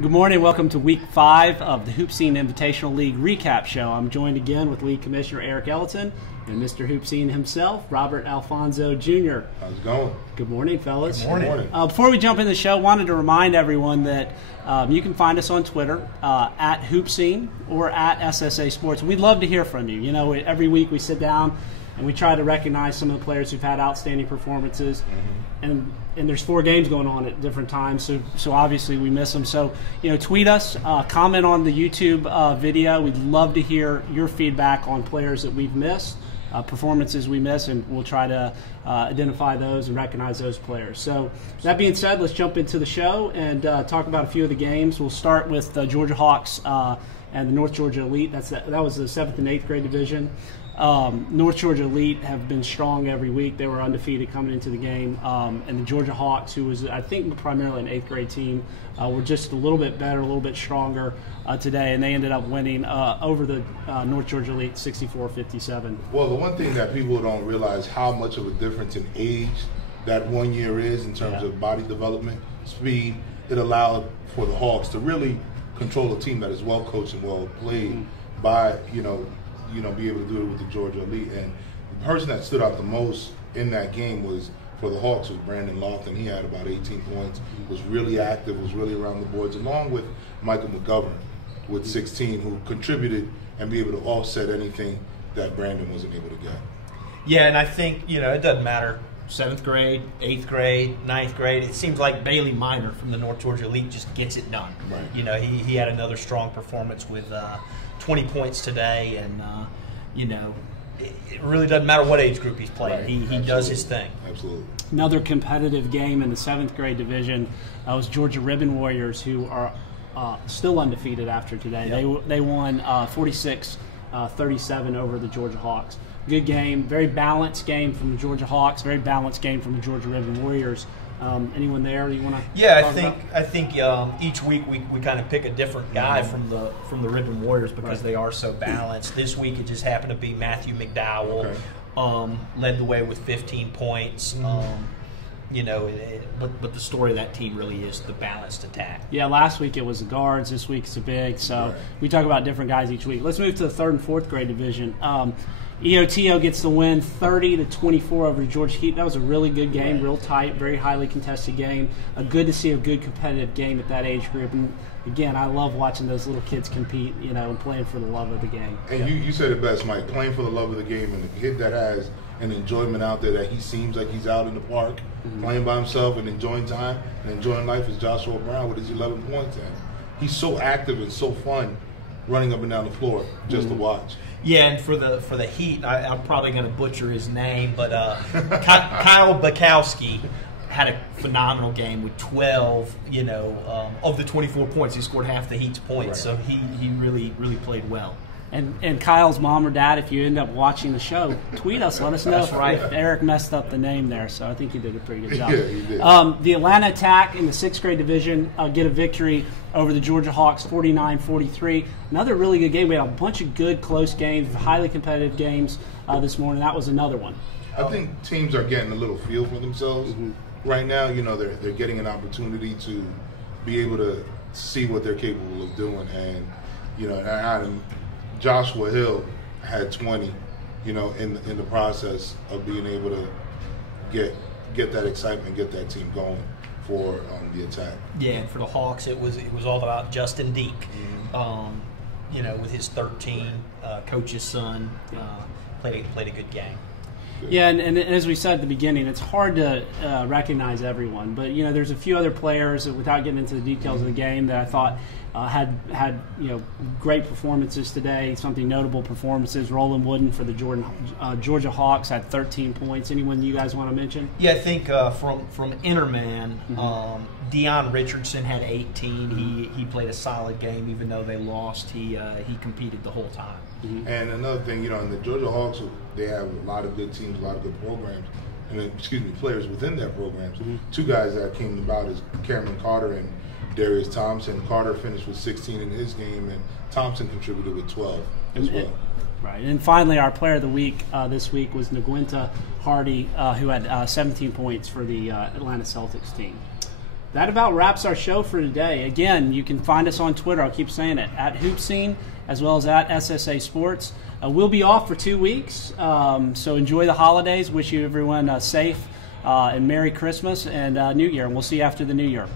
Good morning. Welcome to Week 5 of the HoopSeen Invitational League Recap Show. I'm joined again with League Commissioner Eric Ellington and Mr. HoopSeen himself, Robert Alfonso Jr. How's it going? Good morning, fellas. Good morning. Before we jump in the show, wanted to remind everyone that you can find us on Twitter at HoopSeen or at SSA Sports. We'd love to hear from you. You know, every week we sit down and we try to recognize some of the players who've had outstanding performances. And there's 4 games going on at different times, so obviously we miss them. So, you know, tweet us, comment on the YouTube video. We'd love to hear your feedback on players that we've missed, performances we miss, and we'll try to identify those and recognize those players. So that being said, let's jump into the show and talk about a few of the games. We'll start with the Georgia Hawks and the North Georgia Elite. That was the 7th and 8th grade division. North Georgia Elite have been strong every week. They were undefeated coming into the game. And the Georgia Hawks, who was, I think, primarily an 8th grade team, were just a little bit better, a little bit stronger today. And they ended up winning over the North Georgia Elite 64-57. Well, the one thing that people don't realize how much of a difference in age that 1 year is in terms of body development, speed. It allowed for the Hawks to really control a team that is well coached and well played by, be able to do it with the Georgia Elite. And the person that stood out the most in that game was, for the Hawks, was Brandon Loftin. He had about 18 points, was really active, was really around the boards, along with Michael McGover with 16, who contributed and be able to offset anything that Brandon wasn't able to get. Yeah, and I think, it doesn't matter. 7th grade, 8th grade, 9th grade. It seems like Bailey Minor from the North Georgia Elite just gets it done. Right. He had another strong performance with 20 points today, and it really doesn't matter what age group he's playing. He does his thing. Absolutely. Another competitive game in the 7th grade division was Georgia Ribbon Warriors, who are still undefeated after today. Yep. They won 46-37 over the Georgia Hawks. Good game, very balanced game from the Georgia Hawks, very balanced game from the Georgia Ribbon Warriors. Anyone there you want to? Yeah, I think each week we kind of pick a different guy from the Ribbon Warriors because they are so balanced. This week it just happened to be Matthew McDowell, led the way with 15 points. But the story of that team really is the balanced attack. Yeah, last week it was the guards. This week it's the bigs. So we talk about different guys each week. Let's move to the 3rd and 4th grade division. EOTO gets the win 30-24 over the Georgia Heat. That was a really good game, real tight, very highly contested game. Good to see a good competitive game at that age group. And again, I love watching those little kids compete, and playing for the love of the game. And you said it best, Mike, playing for the love of the game, and the kid that has an enjoyment out there, that he seems like he's out in the park playing by himself and enjoying time and enjoying life, is Joshua Brown with his 11 points. And he's so active and so fun running up and down the floor just to watch. Yeah, and for the Heat, I'm probably going to butcher his name, but Kyle Bachkosky had a phenomenal game with 12. Of the 24 points, he scored half the Heat's points, so he really played well. And Kyle's mom or dad, if you end up watching the show, tweet us. Let us know if Eric messed up the name there. So I think he did a pretty good job. Yeah, he did. The Atlanta Attack in the 6th grade division get a victory over the Georgia Hawks, 49-43. Another really good game. We had a bunch of good, close games, highly competitive games this morning. That was another one. I think teams are getting a little feel for themselves right now. They're getting an opportunity to be able to see what they're capable of doing. And, Joshua Hill had 20, in the process of being able to get that excitement, get that team going for the attack. Yeah, and for the Hawks, it was all about Justin Deak. With his 13, coach's son, played a good game. Yeah, and as we said at the beginning, it's hard to recognize everyone. But, there's a few other players, without getting into the details of the game, that I thought had great performances today, something notable performances. Rolan Wooden for the Georgia Hawks had 13 points. Anyone you guys want to mention? Yeah, I think from Interman, Deon Richardson had 18. He played a solid game, even though they lost. He competed the whole time. And another thing, in the Georgia Hawks, they have a lot of good teams, a lot of good programs, and players within their programs. 2 guys that came about is Cameron Carter and Darius Thompson. Carter finished with 16 in his game, and Thompson contributed with 12 as well. Right. And finally, our player of the week this week was Nguenta Hardy, who had 17 points for the Atlanta Celtics team. that about wraps our show for today. Again, you can find us on Twitter. I'll keep saying it, at HoopSeen, as well as at SSA Sports. We'll be off for 2 weeks, so enjoy the holidays. Wish you everyone safe and Merry Christmas and New Year, and we'll see you after the New Year.